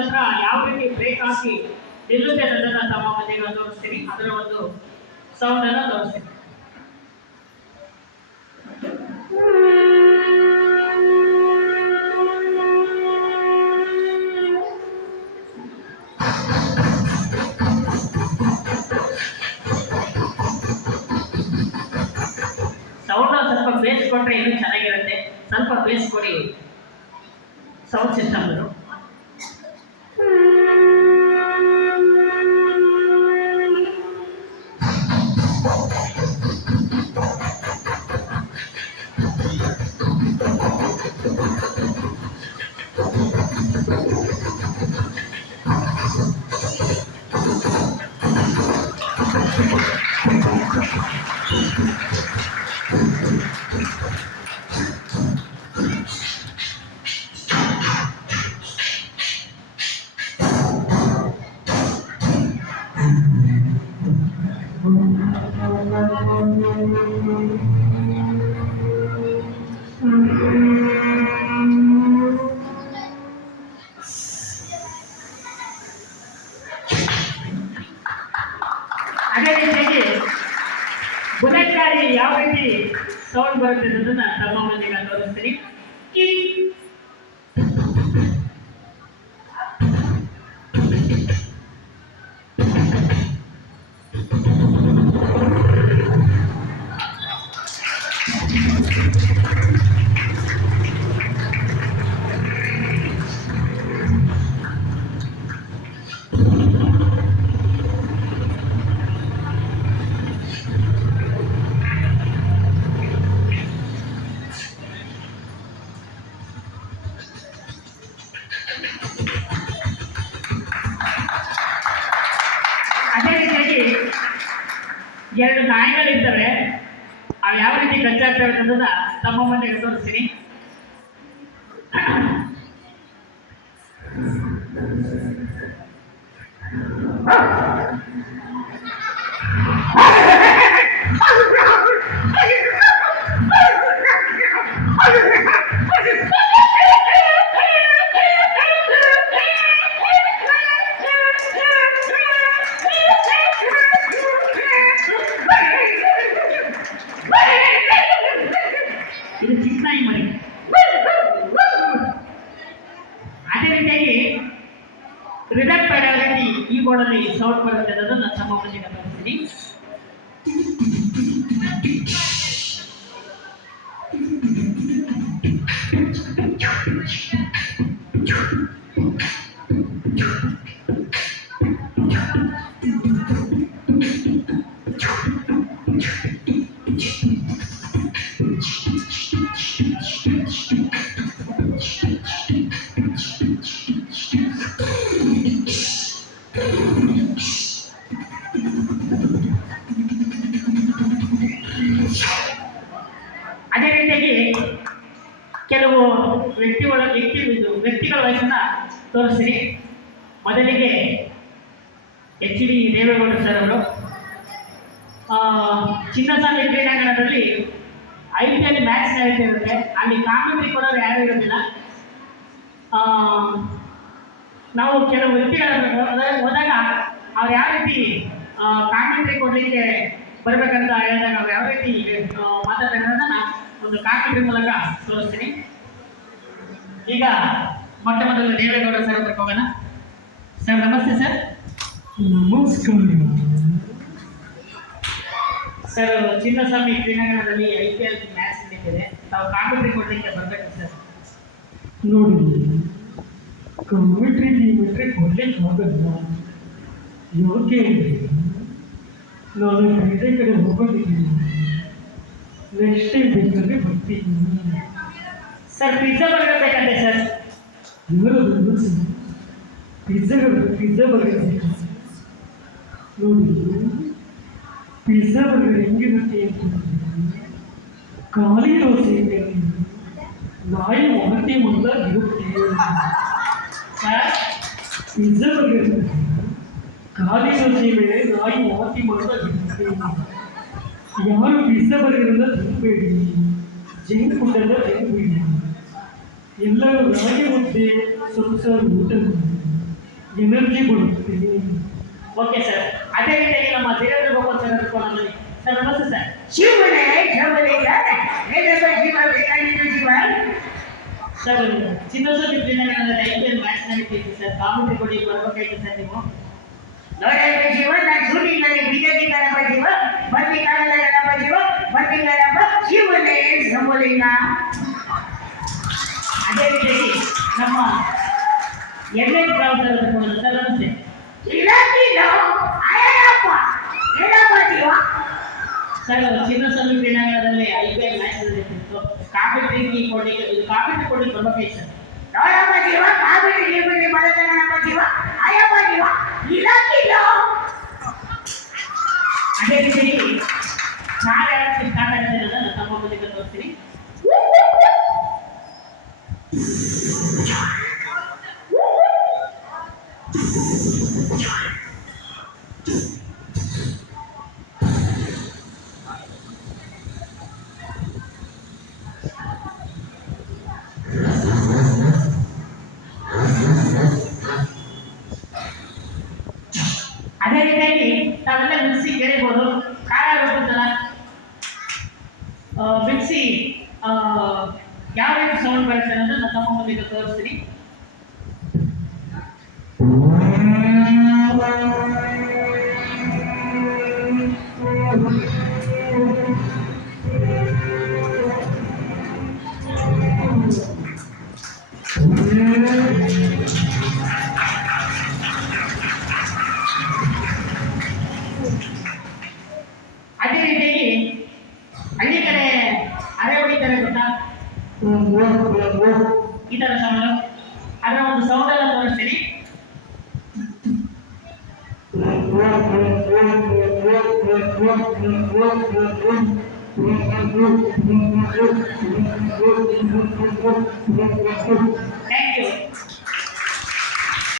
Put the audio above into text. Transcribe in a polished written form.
ಹತ್ರ ಯಾವ ರೀತಿ ಬ್ರೇಕ್ ಹಾಕಿ ನಿಲ್ಲುತ್ತೆ ಅನ್ನೋದನ್ನ ತಮ್ಮ ಮುಂದೆ ತೋರಿಸ್ತೀನಿ. ಅದರ ಒಂದು ಸೌಂಡ್ ಅನ್ನ ತೋರಿಸ್ತೀನಿ. ಸೌಂಡ್ ಸ್ವಲ್ಪ ಬೇಸ್ ಕೊಟ್ರೆ ಇನ್ನೂ ಚೆನ್ನಾಗಿರುತ್ತೆ. ಸ್ವಲ್ಪ ಬೇಸ್ ಕೊಡಿ ಸೌಂಡ್ ಸಿಸ್ಟಮ್. ಅದೇ ರೀತಿಯಾಗಿ ಬುಲೆಟ್ ಗಾಡಿ ಯಾವ ರೀತಿ ಸೌಂಡ್ ಬರುತ್ತೆ ಅನ್ನೋದನ್ನ ತಮ್ಮ ಮುಂದೆ ತೋರಿಸ್ತೀನಿ. ಅದೇ ರೀತಿಯಾಗಿ ಎರಡು ನಾಯಿಗಳಿರ್ತವೆ, ಅವು ಯಾವ ರೀತಿ ಕಚ್ಚಾಡ್ತವೆ ಅನ್ನೋದನ್ನ ತಮ್ಮ ಮುಂದೆ ತೋರಿಸ್ತೀನಿ. ಇದು ಚಿಕ್ಕ ನಾಯಿ ಮರಿ. ಅದೇ ರೀತಿಯಾಗಿ ರಿದಮ್ ಪ್ಯಾಡ್ ಯಾವ ರೀತಿ ಈ ಬೋರ್ಡಲ್ಲಿ ಸೌಂಡ್ ಬರುತ್ತೆ ಅನ್ನೋದನ್ನ ತಮ್ಮ ಮುಂದೆ ತೋರಿಸ್ತೀನಿ. ಅದೇ ರೀತಿಯಾಗಿ ಕೆಲವು ವ್ಯಕ್ತಿಗಳ ವಯಸ್ಸನ್ನ ತೋರಿಸ್ತೀನಿ. ಮೊದಲಿಗೆ HD ದೇವೇಗೌಡ ಸರ್ ಅವರು ಚಿನ್ನಸ್ವಾಮಿ ಕ್ರೀಡಾಂಗಣದಲ್ಲಿ IPL ಮ್ಯಾಚ್ ನಡೀತಾ ಇರುತ್ತೆ. ಅಲ್ಲಿ ಕಾಮೆಂಟ್ರಿ ಕೊಡೋರು ಯಾರೂ ಇರೋದಿಲ್ಲ. ನಾವು ಕೆಲವು ವ್ಯಕ್ತಿಗಳ ಹೋದಾಗ ಅವ್ರು ಯಾವ ರೀತಿ ಕಾಮೆಂಟ್ರಿ ಕೊಡಲಿಕ್ಕೆ ಬರಬೇಕಂತ ಹೇಳಿದಾಗ ನಾವು ಯಾವ ರೀತಿ ಮಾತಾಡ್ತಾರೆ ಅನ್ನೋದನ್ನ ಒಂದು ಕಾಮೆಂಟ್ರಿ ಮೂಲಕ ತೋರಿಸ್ತೀನಿ. ಈಗ ಮೊಟ್ಟ ಮೊದಲು ದೇವೇಗೌಡ ಸರ್ ಹತ್ರಕ್ಕೆ ಹೋಗೋಣ. ಸರ್ ನಮಸ್ತೆ. ಸರ್ ನಮಸ್ಕಾರ ಸರ್. ಚಿನ್ನಸ್ವಾಮಿ ಕ್ರೀಡಾಂಗಣದಲ್ಲಿ IPL ಮ್ಯಾಚ್ ನಡೀತಿದೆ, ತಾವು ಕಾಮೆಂಟ್ರಿ ಕೊಡಲಿಕ್ಕೆ ಬರಬೇಕು ಸರ್. ನೋಡಿ, ಕಾಮೆಂಟ್ರಿ ಕೊಡ್ಲಿಕ್ಕೆ ಆಗಲ್ಲ. ಯಾಕೆ ನಾನು ಬೇರೆ ಕಡೆ ಹೋಗೋದಿದ್ದೀನಿ. ನೆಕ್ಸ್ಟ್ ಟೈಮ್ ಬೇಕಾದ್ರೆ ಬರ್ತೀನಿ. ಸರ್ ಪಿಜ್ಜಾ ಬರ್ಗರ್ ಬೇಕಂತೆ ಸರ್. ಯಾರು ಪಿಜ್ಜಾ ಬರ್ಗರ್ ಬೇಕಾ? ನೋಡಿ, ಪಿಜ್ಜಾ ಬರ್ಗರ್ ಹೆಂಗಿರುತ್ತೆ ಅಂತಂದ್ರೆ ಖಾಲಿ ದೋಸೆ ನಾಯಿ ವಾಂತಿ ಇರುತ್ತೆ ಸರ್. ಪಿಜ್ಜಾ ಬರ್ಗರ್ ಖಾಲಿ ದೋಸೆ ಮೇಲೆ ನಾಯಿ ವಾಂತಿ ಇರುತ್ತೆ. ಯಾರು ಪಿಜ್ಜಾ ಬರ್ಗರನ್ನ ತಿನ್ನಬೇಡಿ, ಜಂಕ್ ಫುಡ್ಡನ್ನು ತಿನ್ನಬೇಡಿ. ಎಲ್ಲರೂ ರಾಗಿ ಮುದ್ದೆ ಸ್ವಲ್ಪ ಊಟ ಎನರ್ಜಿ ಬರುತ್ತೆ. Okay sir. ಅದೇ ರೀತಿಯಾಗಿ ನಮ್ಮ ದೇವೇಂದ್ರ ಗೋಪಾಲ್ ಸರ್ ಇಟ್ಕೊಂಡು ನಮ್ಮಲ್ಲಿ ಸರ್ ನಮಸ್ತೆ ಸರ್. ಶಿವನೇ ಶಿವಲಿಂಗ ಏನಪ್ಪ ಶಿವ ಬೇಕಾಗಿತ್ತು ಶಿವ ಸರ್ ಚಿನ್ನಸ್ವಾಮಿ ಕ್ರೀಡಾಂಗಣದಲ್ಲಿ IPL ಮ್ಯಾಚ್ ನಡೀತಿತ್ತು ಸರ್. ಕಾಮೆಂಟ್ರಿ ಕೊಡಿ ಬರ್ಬೇಕಾಯ್ತು ಸರ್ ನೀವು. ನೋಡಪ್ಪ ಶಿವ ನಾನು ಶೂಟಿಂಗ್ನಲ್ಲಿ ಬಿಜೆಪಿಗಾರಪ್ಪ ಶಿವ ಬರ್ತಿಗಾರಪ್ಪ ಶಿವ ಬರ್ತಿಗಾರಪ್ಪ ಶಿವನೇ ಶಿವಲಿಂಗ. ಅದೇ ರೀತಿಯಾಗಿ ನಮ್ಮ ಎಡ್ಲೆಟ್ ರಾವ್ ಸರ್ ಇಟ್ಕೊಂಡು ಸರ್ ನಮಸ್ತೆ. ಇಲಾಖೆಯಿಂದ ಅಯ್ಯಪ್ಪ ಏನಪ್ಪ ಶಿವ ಸರ್ ಚಿನ್ನಸ್ವಾಮಿ ಕ್ರೀಡಾಂಗಣದಲ್ಲಿ IPL ಮ್ಯಾಚ್ ನಡೀತಿತ್ತು. ಕಾಮೆಂಟ್ರಿ ಕೊಡ್ಲಿಕ್ಕೆ ಇದು ಕಾಮೆಂಟ್ರಿ ಕೊಡ್ಲಿಕ್ಕೆ ಬರ್ಬೇಕಾಯ್ತು ಸರ್. ನೋಡಪ್ಪ ಶಿವ ಕಾವೇರಿ ನೀರಿಗೆ ಬರದನಪ್ಪ ಶಿವ ಅಯ್ಯಪ್ಪ ಶಿವ ಇಲಾಖೆಯಿಂದ ಅದೇ ರೀತಿಯಾಗಿ ಚಾರ್ ಯಾಕೆ ಸ್ಟಾರ್ಟ್ ಆಗ್ತದೆ ಅನ್ನೋದನ್ನ ತಮ್ಮ ಮೂಲಕ ತೋರಿಸ್ತೀನಿ. ಅದೇ ರೀತಿಯಾಗಿ ತಾವೆಲ್ಲ ಮಿಕ್ಸಿ ಕೇಳಿರ್ಬೋದು. ಖಾರ ಗೊತ್ತಲ್ಲ, ಮಿಕ್ಸಿ ಯಾವ ರೀತಿ ಸೌಂಡ್ ಬರುತ್ತೆ ಅನ್ನೋದನ್ನ ತಮ್ಮ ಮುಂದೆ ತೋರಿಸ್ತೀನಿ. ಅದೇ ರೀತಿಯಾಗಿ ಹಳ್ಳಿ ಕಡೆ ಅರೆ ಹೊಡಿತಾರೆ ಗೊತ್ತಾ, ಈ ತರ ಸೌಂಡ್. ಅದರ ಒಂದು ಸೌಂಡ್ ಎಲ್ಲ ತೋರಿಸ್ತೀನಿ. Thank you.